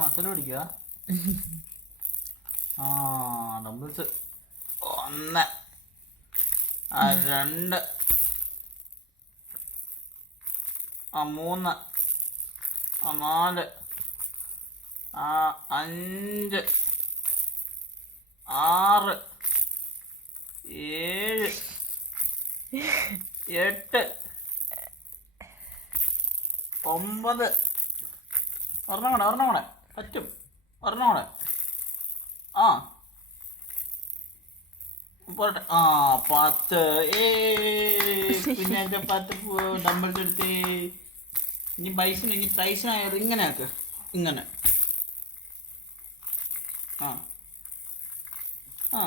മസാല പിടിക്കുക. ആ ഡംബിൾസ് 1 2 3 4 5 6 7 8 9 ഒരെണ്ണം കൂടെ പറ്റും. ഒരെണ്ണം കൂടെ. ആ പോട്ടെ. 10. പിന്നെ എൻ്റെ 10 ഡംബിൾസ് എടുത്ത്. ഇനി ബൈസിന് ഇനി ട്രൈസിനായത് ഇങ്ങനെ ആക്ക്. ഇങ്ങനെ. ആ